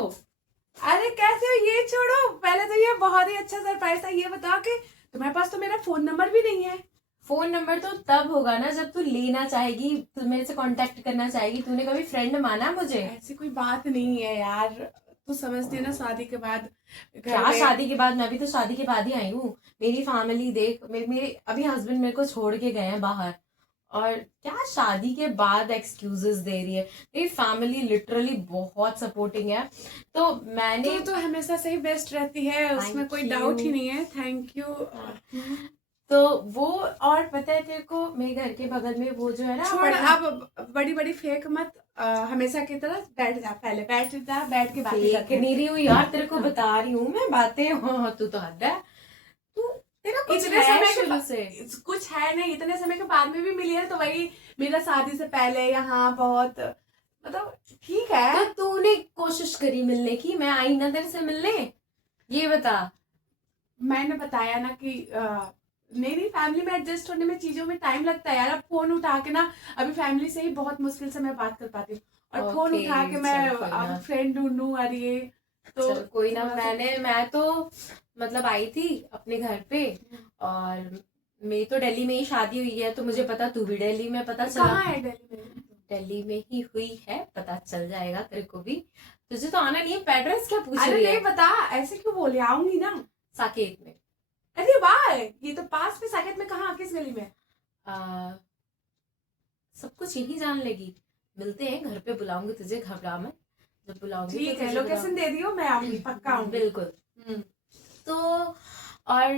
हो? अरे कैसे हो, ये छोड़ो। पहले तो ये बहुत ही अच्छा सरप्राइज था। ये बताओ कि तुम्हारे पास तो मेरा फोन नंबर भी नहीं है। फोन नंबर तो तब होगा ना जब तू लेना चाहेगी, तू मेरे से कांटेक्ट करना चाहेगी। तूने कभी फ्रेंड माना मुझे? ऐसी कोई बात नहीं है यार। तू समझती है ना, शादी के बाद घर क्या में। शादी के बाद? मैं भी तो शादी के बाद ही आई हूँ। मेरी फैमिली देख, मेरे अभी हस्बैंड मेरे को छोड़ के गए हैं बाहर। और क्या शादी के बाद एक्सक्यूजेस दे रही है? मेरी फैमिली लिटरली बहुत सपोर्टिंग है। तो मैंने तू तो हमेशा से ही बेस्ट रहती है, उसमें थैंक कोई यू। डाउट ही नहीं है। Thank you. तो वो, और पता है तेरे को, मेरे घर के बगल में वो जो है ना, छोड़ पढ़ना अब बड़ी बड़ी फेक मत। हमेशा की तरह बैठ जा, पहले बैठ जा, बैठ के बातें फेंक करते हैं। नहीं रही हूँ यार, तेरे को बता रही हूँ मैं बातें। हाँ, तू तो हद है। तू, तेरा कुछ इतने है समय शुरू के से? कुछ है नहीं, इतने समय के बाद में भी मिली है तो वही मेरा शादी से पहले यहाँ बहुत मतलब ठीक है। तो तूने कोशिश करी मिलने की? मैं आई ना तेरे से मिलने? ये बता। मैंने बताया ना कि मेरी फैमिली में एडजस्ट होने में चीजों में टाइम लगता है यार। अब फोन उठा के ना, अभी फैमिली से ही बहुत मुश्किल से मैं बात कर पाती हूँ, और फोन ओके, उठा के मैं चल कोई अब ना। फ्रेंड ढूंढूं। और ये तो चल कोई ना। थोड़ा सा मैं तो मतलब आई थी अपने घर पे। और मेरी तो दिल्ली में ही शादी हुई है, तो मुझे पता तू भी दिल्ली में, पता चला। कहाँ है दिल्ली में? दिल्ली में ही हुई है, पता चल जाएगा तेरे को भी। तुझे तो आना नहीं है, एड्रेस क्या पूछ अरे रही नहीं है? बता, ऐसे क्यों बोले, आऊंगी ना। साकेत में। अरे वाह, ये तो पास में। साकेत में कहाँ, किस गली में? आ, सब कुछ यही जान लेगी। मिलते हैं घर पे, बुलाऊंगी तुझे, घबरा मत। जब बुलाऊंगी तो ठीक है, तुझे लोकेशन दे दियो, मैं आऊंगी, पक्का आऊंगी। बिल्कुल। तो और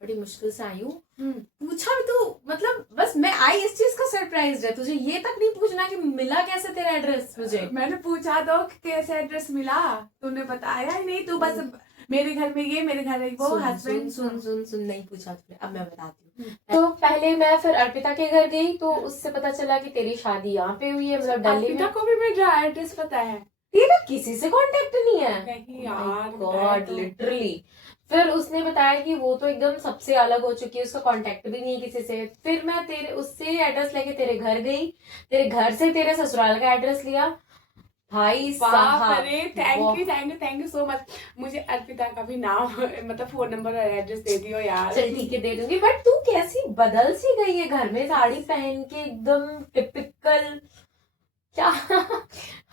बड़ी मुश्किल से आई हूँ। पूछा भी तो, मतलब बस मैं आई इस चीज का सरप्राइज है, तुझे ये तक नहीं पूछना कि मिला कैसे तेरा एड्रेस मुझे? मैंने पूछा तो कि कैसे एड्रेस मिला, तूने बताया ही नहीं। तू बस मेरे घर में ये, मेरे घर में वो, सुन सुन हस्बैंड। सुन सुन सुन, नहीं पूछा तुमने, अब मैं बताती हूँ। तो पहले मैं फिर अर्पिता के घर गई, तो उससे पता चला कि तेरी शादी यहाँ पे हुई है, मतलब दिल्ली अर्पिता में। को भी मेरा एड्रेस पता है। तेरा किसी से कांटेक्ट नहीं है? नहीं यार, गॉड, लिटरली। फिर उसने बताया कि वो तो एकदम सबसे अलग हो चुकी है, उसका कांटेक्ट भी नहीं है किसी से। फिर मैं तेरे उससे एड्रेस लेके तेरे घर गई, तेरे घर से तेरे ससुराल का एड्रेस लिया। भाई बाप साहब, रे, थैंक यू सो मच। मुझे अर्पिता का भी नाम मतलब फोन नंबर और एड्रेस दे दियो यार। चल ठीक है, दे दूंगी। बट तू कैसी बदल सी गई है घर में, साड़ी पहन के एकदम टिपिकल। क्या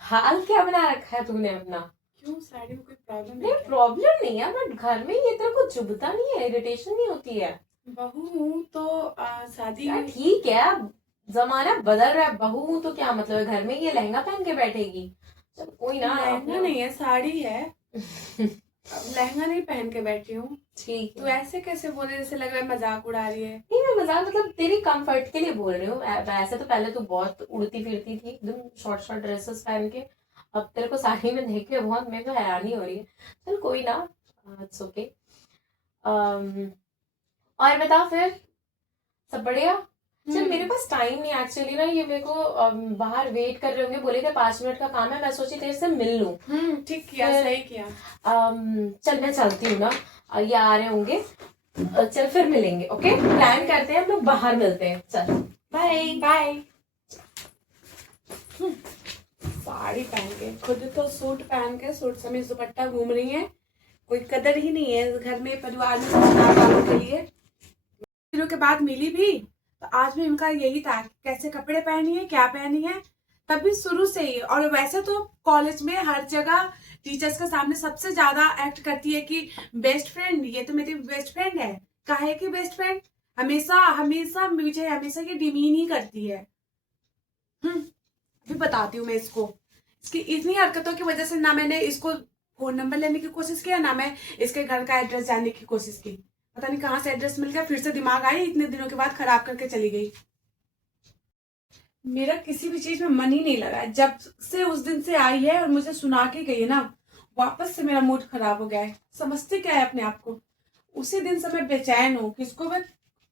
हाल क्या बना रखा है तूने अपना? क्यों, साड़ी में कोई प्रॉब्लम नहीं, नहीं? प्रॉब्लम नहीं है, बट घर में ये तेरे को चुभता नहीं है? इरिटेशन नहीं होती है? बहू हूँ तो शादी। यार ठीक है, अब जमाना बदल रहा है। बहू हूं तो क्या मतलब है, घर में ये लहंगा पहन के बैठेगी? चल कोई ना, लहंगा नहीं है, साड़ी है। अब लहंगा नहीं पहन के बैठी हूँ। ठीक तू है। ऐसे कैसे बोले, जैसे लग रहा है मजाक उड़ा रही है। नहीं, मैं मजाक मतलब तेरी कंफर्ट के लिए बोल रही हूँ। वैसे तो पहले तू बहुत उड़ती फिरती थी एकदम शॉर्ट शॉर्ट ड्रेसेस पहन के। अब तेरे को साड़ी में देख के बहुत मेरे को हैरानी हो रही है। चल कोई ना, इट्स ओके। और बता फिर, सब बढ़िया? चल, मेरे पास टाइम नहीं एक्चुअली ना, ये मेरे को बाहर वेट कर रहे होंगे, बोले थे 5 मिनट का काम है, मैं सोची तेरे से मिल लूं। ठीक किया, फिर- सही किया। चल मैं चलती हूँ ना, ये आ रहे होंगे। चल फिर मिलेंगे, ओके? प्लान करते हैं हम लोग, बाहर मिलते हैं। चल बाय बाय। साड़ी पहन के, खुद तो सूट पहन के, सूट समेत दुपट्टा घूम रही है। कोई कदर ही नहीं है घर में, परिवार में, ससुराल वालों के लिए। दिनों के बाद मिली भी तो आज भी उनका यही था कि कैसे कपड़े पहनी है, क्या पहनी है। तभी शुरू से ही। और वैसे तो कॉलेज में हर जगह टीचर्स के सामने सबसे ज्यादा एक्ट करती है कि बेस्ट फ्रेंड, ये तो मेरी बेस्ट फ्रेंड है। काहे की बेस्ट फ्रेंड? हमेशा हमेशा मुझे हमेशा ये डिमीन ही करती है। अभी बताती हूँ मैं इसको। इसकी इतनी हरकतों की वजह से ना मैंने इसको फोन नंबर लेने की कोशिश किया, ना मैं इसके घर का एड्रेस जानने की कोशिश की। पता नहीं कहाँ से एड्रेस मिल गया, फिर से दिमाग आई, इतने दिनों के बाद खराब करके चली गई। मेरा किसी भी चीज में मन ही नहीं लगा जब से उस दिन से आई है और मुझे सुना के गई है ना। वापस से मेरा मूड खराब हो गया है। समझते क्या है अपने आप को? उसी दिन से मैं बेचैन हूँ। किसको मैं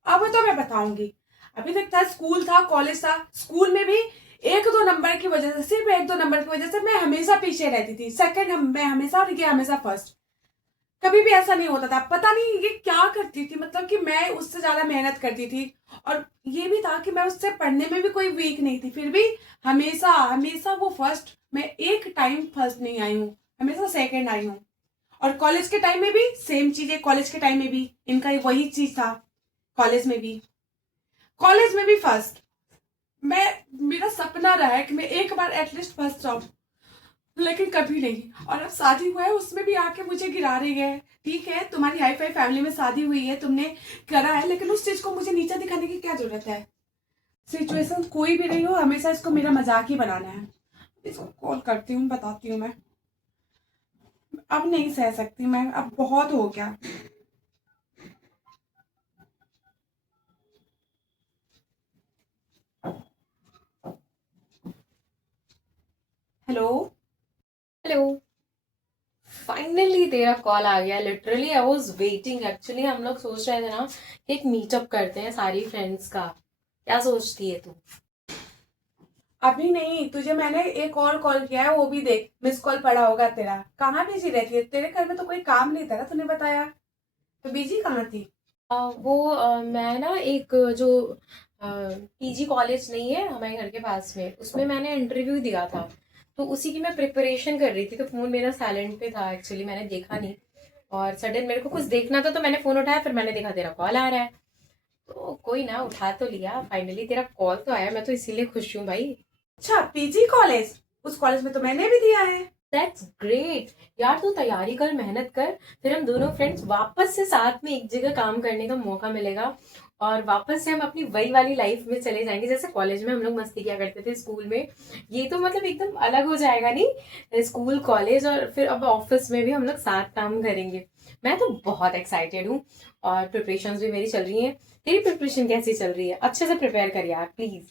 अब तो मैं बताऊंगी। अभी तक था, स्कूल था, कॉलेज था। स्कूल में भी 1-2 नंबर की वजह से, सिर्फ 1-2 नंबर की वजह से मैं हमेशा पीछे रहती थी। सेकंड मैं हमेशा, और ये हमेशा फर्स्ट। कभी भी ऐसा नहीं होता था। पता नहीं ये क्या करती थी, मतलब कि मैं उससे ज्यादा मेहनत करती थी। और ये भी था कि मैं उससे पढ़ने में भी कोई वीक नहीं थी, फिर भी हमेशा हमेशा वो फर्स्ट। मैं एक टाइम फर्स्ट नहीं आई हूँ। हमेशा सेकंड आई हूँ। और कॉलेज के टाइम में भी सेम चीज है, कॉलेज के टाइम में भी इनका वही चीज था। कॉलेज में भी फर्स्ट। मैं मेरा सपना रहा है कि मैं एक बार एटलीस्ट फर्स्ट जाऊं, लेकिन कभी नहीं। और अब शादी हुआ है उसमें भी आके मुझे गिरा रही है। ठीक है, तुम्हारी हाई फाई फैमिली में शादी हुई है, तुमने करा है, लेकिन उस चीज को मुझे नीचा दिखाने की क्या जरूरत है। सिचुएशन कोई भी नहीं हो, हमेशा इसको मेरा मजाक ही बनाना है। इसको कॉल करती हूँ, बताती हूँ मैं। अब नहीं सह सकती मैं, अब बहुत हो गया। हेलो। हेलो। फाइनली तेरा कॉल आ गया। Literally I was waiting. Actually हम लोग सोच रहे थे ना कि एक मीटअप करते हैं सारी फ्रेंड्स का। क्या सोचती है तू? अभी नहीं, तुझे मैंने एक और कॉल किया है, वो भी देख, मिस कॉल पड़ा होगा तेरा। कहाँ बिजी रहती है? तेरे घर में तो कोई काम नहीं था ना, तूने बताया, तो बिजी कहाँ थी? मैं ना एक जो पीजी कॉलेज नहीं है हमारे घर के पास में, उसमें मैंने इंटरव्यू दिया था। तो उसी की मैं प्रिपरेशन कर रही थी, तो फोन मेरा साइलेंट पे था। एक्चुअली मैंने देखा नहीं, और सडन मेरे को कुछ देखना था तो मैंने फोन उठाया, फिर मैंने देखा तेरा कॉल आ रहा है। तो कोई ना, उठा तो लिया। फाइनली तेरा कॉल तो आया, मैं तो इसीलिए खुश हूँ भाई। अच्छा, पीजी कॉलेज? उस कॉलेज में तो मैंने भी दिया है। That's great. यार तू तैयारी कर, मेहनत कर, फिर हम दोनों फ्रेंड्स वापस से साथ में एक जगह काम करने का मौका मिलेगा। और वापस से हम अपनी वही वाली लाइफ में चले जाएंगे, जैसे कॉलेज में हम लोग मस्ती किया करते थे स्कूल में। ये तो मतलब एकदम अलग हो जाएगा, नहीं? स्कूल, कॉलेज और फिर अब ऑफिस में भी हम लोग साथ काम करेंगे। मैं तो बहुत एक्साइटेड हूँ। और प्रिपरेशंस भी मेरी चल रही हैं। तेरी प्रिपरेशन कैसी चल रही है? अच्छे से प्रिपेयर कर यार, प्लीज।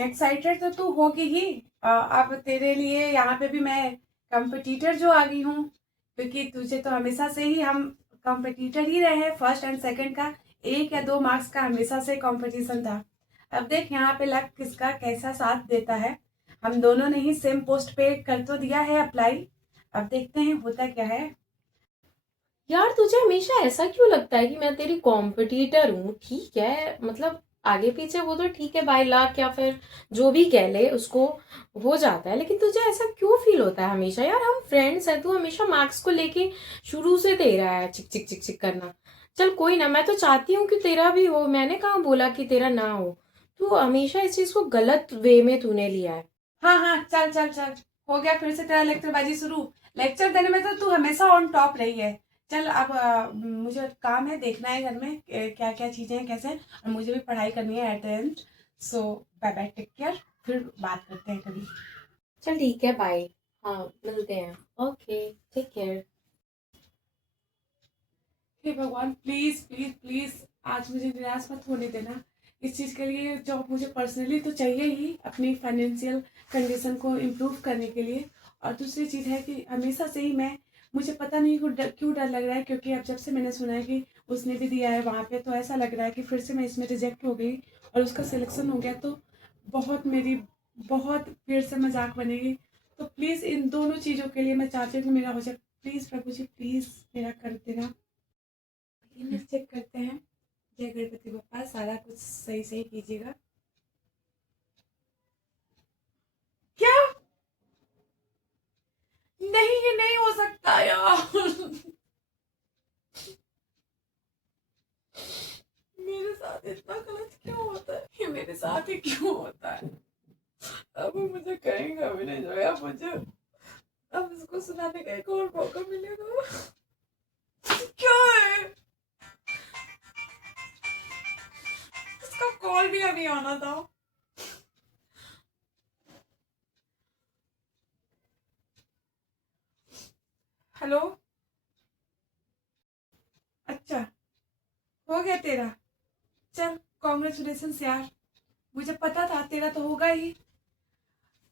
एक्साइटेड तो तू होगी ही। अब तेरे लिए यहाँ पे भी मैं कंपटीटर जो आ गई हूँ, क्योंकि तुझे तो हमेशा से ही हम कंपटीटर ही रहे हैं। फर्स्ट एंड सेकंड का 1 या 2 मार्क्स का हमेशा से कंपटीशन था। अब देख यहाँ पे लक किसका कैसा साथ देता है। हम दोनों ने ही सेम पोस्ट पे कर तो दिया है अप्लाई। अब देखते हैं होता क्या है। यार तुझे हमेशा ऐसा क्यों लगता है कि मैं तेरी कॉम्पिटिटर हूँ? ठीक है, मतलब आगे पीछे वो तो ठीक है, बाई लाख या फिर जो भी कह ले उसको, हो जाता है। लेकिन तुझे ऐसा क्यों फील होता है हमेशा? यार हम फ्रेंड्स हैं, तू हमेशा मार्क्स को लेके शुरू से दे रहा है चिक चिक चिक चिक करना। चल कोई ना, मैं तो चाहती हूँ कि तेरा भी हो। मैंने कहाँ बोला कि तेरा ना हो। तू हमेशा इस चीज को गलत वे में तूने लिया है। हाँ हाँ, चल चल चल, हो गया फिर से तेरा लेक्चरबाजी शुरू। लेक्चर देने में तो तू हमेशा ऑन टॉप रही है। चल अब मुझे काम है, देखना है घर में क्या क्या चीजें हैं कैसे, और मुझे भी पढ़ाई करनी है at end. So bye bye, take care, फिर बात करते हैं कभी। चल ठीक है, बाय। हाँ, मिलते हैं। Okay, take care. हे भगवान, प्लीज प्लीज प्लीज, आज मुझे निराश मत होने देना। इस चीज के लिए जॉब मुझे पर्सनली तो चाहिए ही, अपनी फाइनेंशियल कंडीशन को इम्प्रूव करने के लिए। और दूसरी चीज है कि हमेशा से ही मुझे पता नहीं क्यों डर लग रहा है, क्योंकि अब जब से मैंने सुना है कि उसने भी दिया है वहां पे, तो ऐसा लग रहा है कि फिर से मैं इसमें रिजेक्ट हो गई और उसका सिलेक्शन हो गया तो बहुत फिर से मजाक बनेगी। तो प्लीज इन दोनों चीजों के लिए मैं चाहती हूँ कि मेरा हो जाए। प्लीज प्रभु जी, प्लीज मेरा कर देना। इमेज चेक करते हैं। जय गणपति बप्पा, सारा कुछ सही सही कीजिएगा। क्या? नहीं, ये नहीं हो सकता यार। मेरे साथ इतना गलत क्यों होता है? ये मेरे साथ ही क्यों होता है? अब वो मुझे कहेंगे भी नहीं जो या मुझे अब इसको सुनाने का एक और मौका मिलेगा। क्या है? इसका कॉल भी अभी आना था। हेलो। अच्छा, हो गया तेरा? चल कॉन्ग्रेचुलेशन यार, मुझे पता था तेरा तो होगा ही।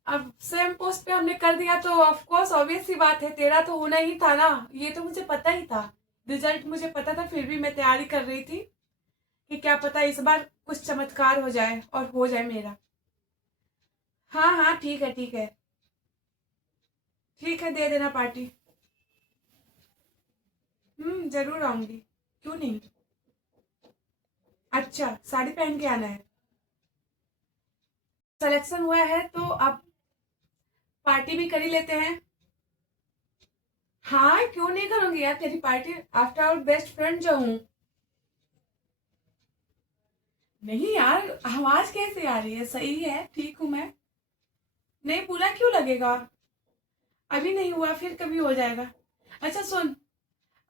अब सेम पोस्ट पे हमने कर दिया तो ऑफ कोर्स ऑब्वियस सी बात है, तेरा तो होना ही था ना। ये तो मुझे पता ही था। रिजल्ट मुझे पता था, फिर भी मैं तैयारी कर रही थी कि क्या पता इस बार कुछ चमत्कार हो जाए और हो जाए मेरा। हाँ हाँ, ठीक है ठीक है। ठीक है, दे देना पार्टी। जरूर आऊंगी, क्यों नहीं। अच्छा, साड़ी पहन के आना है? सिलेक्शन हुआ है तो अब पार्टी भी कर ही लेते हैं। हाँ क्यों नहीं करूंगी यार तेरी party, after all best friend जो हूँ। नहीं यार आवाज कैसे आ रही है, सही है, ठीक हूँ मैं। नहीं बुरा क्यों लगेगा, अभी नहीं हुआ फिर कभी हो जाएगा। अच्छा सुन,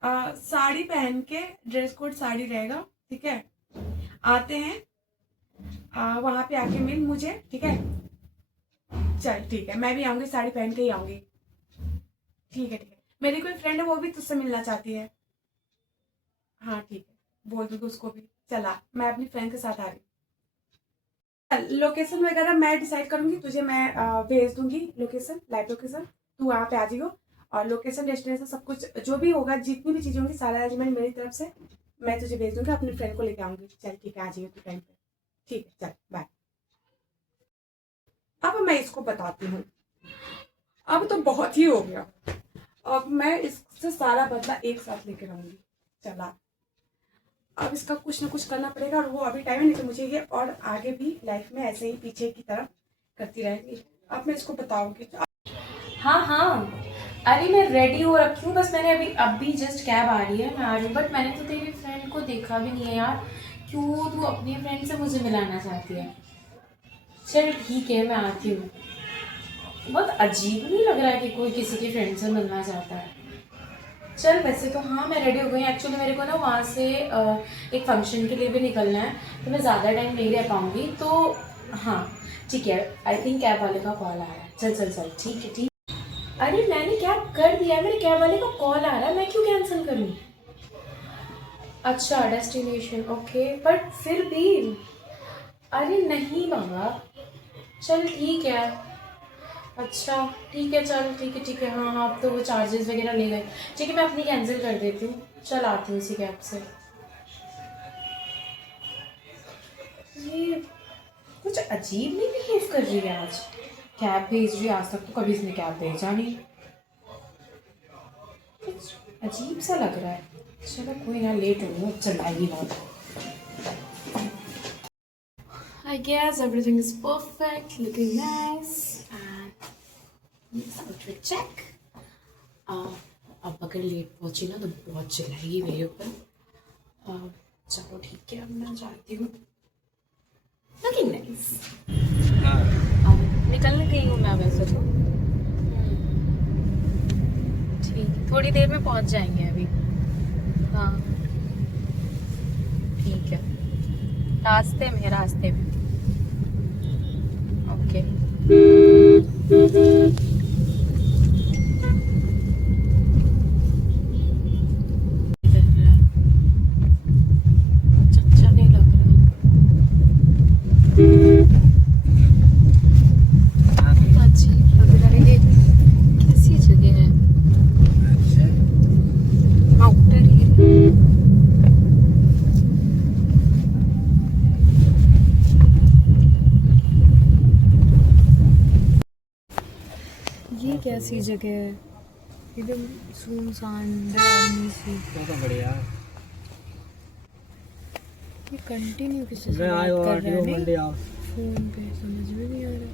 साड़ी पहन के, ड्रेस कोड साड़ी रहेगा, ठीक है। आते हैं, वहां पे आके मिल मुझे, ठीक है। चल ठीक है, मैं भी आऊंगी, साड़ी पहन के ही आऊंगी। ठीक है ठीक है, मेरी कोई फ्रेंड है वो भी तुझसे मिलना चाहती है। हाँ ठीक है, बोल दूंगी उसको भी। चला, मैं अपनी फ्रेंड के साथ आ रही हूँ। लोकेशन वगैरह मैं डिसाइड करूंगी, तुझे मैं भेज दूंगी लोकेशन, लाइव लोकेशन। तू वहाँ पे आ जाइयो, और लोकेशन डेस्टिनेशन सब कुछ जो भी होगा, जितनी भी चीजें होंगी, सारा अरेंजमेंट मेरी तरफ से मैं तुझे भेज दूंगी, अपनी फ्रेंड को लेके आऊंगी। चल ठीक है, आ जाइयो तू टाइम पे। ठीक है चल बाय। अब मैं इसको बताती हूँ, अब तो बहुत ही हो गया, अब मैं इससे सारा बदला एक साथ लेकर आऊंगी। चला, अब इसका कुछ ना कुछ करना पड़ेगा, और वो अभी टाइम नहीं तो मुझे ये और आगे भी लाइफ में ऐसे ही पीछे की तरफ करती रहेगी। अब मैं इसको बताऊंगी। हाँ हाँ, अरे मैं रेडी हो रखी हूँ, बस मैंने अभी जस्ट कैब आ रही है, मैं आ रही हूँ। बट मैंने तो तेरी फ्रेंड को देखा भी नहीं है यार, क्यों तू अपनी फ्रेंड से मुझे मिलाना चाहती है? चल ठीक है, मैं आती हूँ। बहुत अजीब नहीं लग रहा है कि कोई किसी की फ्रेंड से मिलना चाहता है? चल वैसे तो हाँ, मैं रेडी हो गई। एक्चुअली मेरे को ना वहाँ से एक फंक्शन के लिए भी निकलना है, तो मैं ज़्यादा टाइम नहीं रह पाऊँगी, तो हाँ ठीक है। आई थिंक कैब वाले का कॉल आ रहा है। चल चल चल ठीक है ठीक। अरे मैंने कैब कर दिया है, मेरे कैब वाले का कॉल आ रहा है, मैं क्यों कैंसिल करूँ? अच्छा डेस्टिनेशन ओके, बट फिर भी अरे नहीं बाबा, चल ठीक है। अच्छा ठीक है, चल ठीक है। हाँ हाँ, अब तो वो चार्जेस वगैरह ले गए। ठीक है, मैं अपनी कैंसिल कर देती हूँ, चल आती हूँ इसी कैब से। ये कुछ अजीब नहीं बिहेव कर रही है आज, कैब भेज रही है। आज तक तो कभी इसने कैब भेजा नहीं, कुछ अजीब सा लग रहा है। चलो कोई ना, लेट हो गई, चलाएगी बहुत। I guess everything is perfect, looking nice, and outfit check. अब अगर लेट पहुंची ना तो बहुत चिल्लाएगी मेरे ऊपर। चलो ठीक है, अब मैं जाती हूँ। Looking nice. अब निकलने गई हूँ मैं वैसे तो। ठीक, थोड़ी देर में पहुंच जाएंगे अभी। हाँ ठीक है, रास्ते में। ओके अच्छा नहीं लग रहा, अजीब लग रहा है। ये कैसी जगह है? Outer area. ये कैसी जगह है? एकदम सुनसान डरावनी सी। तो बढ़िया। ये कंटिन्यू किसी से मैं आयो बात कर रहा है मंडे नहीं? आओ। फोन पे समझ में नहीं आ रहा।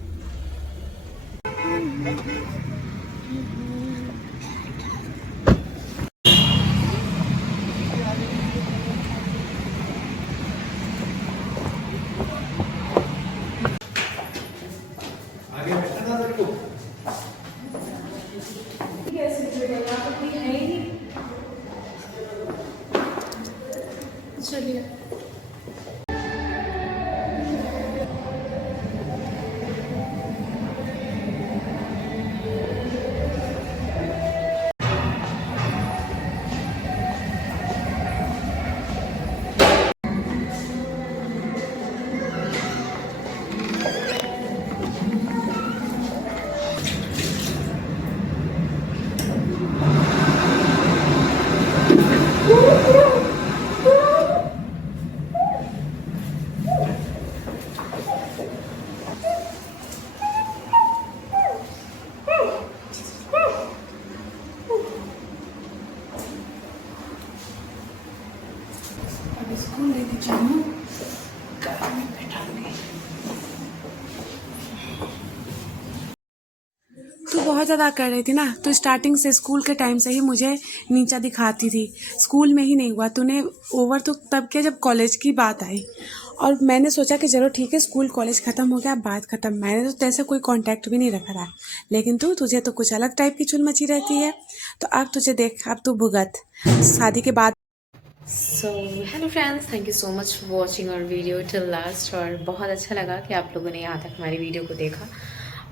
आगे बैठा था तेरे को। चलिए अब इसको लेके जाऊँ, कार में बैठाऊंगी। सुबह बहुत ज़्यादा कर रही थी ना, तो स्टार्टिंग से स्कूल के टाइम से ही मुझे नीचा दिखाती थी। स्कूल में ही नहीं हुआ, तूने ओवर तो तब किया जब कॉलेज की बात आई। और मैंने सोचा कि चलो ठीक है, स्कूल कॉलेज ख़त्म हो गया, बात ख़त्म। मैंने तो तेरे से कोई कांटेक्ट भी नहीं रखा था, लेकिन तुझे तो कुछ अलग टाइप की चुल मची रहती है। तो अब तुझे देख, अब तू भुगत शादी के बाद। So hello friends, thank you so much for watching our video till last. और बहुत अच्छा लगा कि आप लोगों ने यहाँ तक हमारी वीडियो को देखा।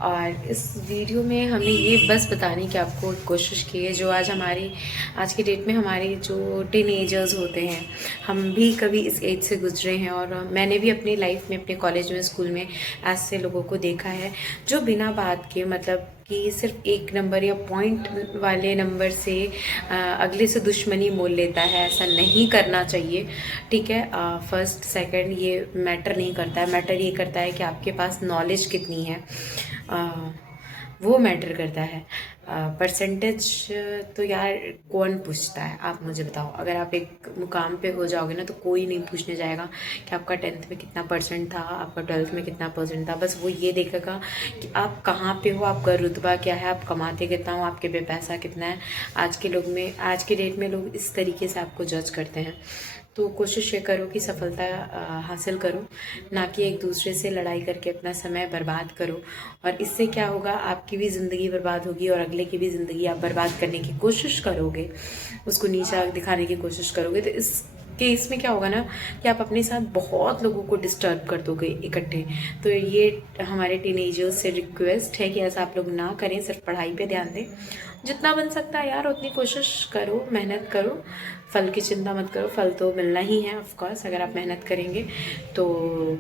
और इस वीडियो में हमने ये बस बताने की आपको कोशिश की है, जो आज की डेट में हमारे जो टीनेजर्स होते हैं, हम भी कभी इस एज से गुजरे हैं। और मैंने भी अपनी लाइफ में, अपने कॉलेज में, स्कूल में ऐसे लोगों को देखा है जो बिना बात के, मतलब कि सिर्फ एक नंबर या पॉइंट वाले नंबर से अगले से दुश्मनी मोल लेता है। ऐसा नहीं करना चाहिए, ठीक है। फर्स्ट सेकंड ये मैटर नहीं करता है। मैटर ये करता है कि आपके पास नॉलेज कितनी है, वो मैटर करता है। परसेंटेज तो यार कौन पूछता है, आप मुझे बताओ। अगर आप एक मुकाम पे हो जाओगे ना, तो कोई नहीं पूछने जाएगा कि आपका 10th में कितना परसेंट था, आपका 12th में कितना परसेंट था। बस वो ये देखेगा कि आप कहाँ पे हो, आपका रुतबा क्या है, आप कमाते कितना हो, आपके पे पैसा कितना है। आज के डेट में लोग इस तरीके से आपको जज करते हैं। तो कोशिश ये करो कि सफलता हासिल करो, ना कि एक दूसरे से लड़ाई करके अपना समय बर्बाद करो। और इससे क्या होगा, आपकी भी ज़िंदगी बर्बाद होगी और अगले की भी ज़िंदगी आप बर्बाद करने की कोशिश करोगे, उसको नीचा दिखाने की कोशिश करोगे। तो इस केस में क्या होगा ना, कि आप अपने साथ बहुत लोगों को डिस्टर्ब कर दोगे इकट्ठे। तो ये हमारे टीनेजर्स से रिक्वेस्ट है कि ऐसा आप लोग ना करें, सिर्फ पढ़ाई पे ध्यान दें। जितना बन सकता है यार उतनी कोशिश करो, मेहनत करो, फल की चिंता मत करो। फल तो मिलना ही है ऑफ कोर्स, अगर आप मेहनत करेंगे तो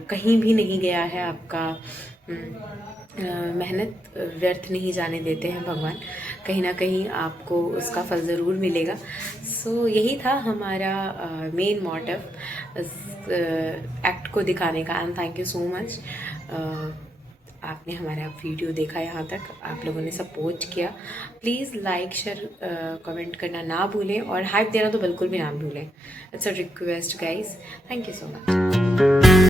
कहीं भी नहीं गया है आपका। मेहनत व्यर्थ नहीं जाने देते हैं भगवान, कहीं ना कहीं आपको उसका फल ज़रूर मिलेगा। सो यही था हमारा मेन मोटिव इस एक्ट को दिखाने का। And thank you so much, आपने हमारा वीडियो देखा यहाँ तक, आप लोगों ने सपोर्ट किया। प्लीज़ लाइक, शेयर, कमेंट करना ना भूलें, और हाइप देना तो बिल्कुल भी ना भूलें। It's a request guys, thank you so much.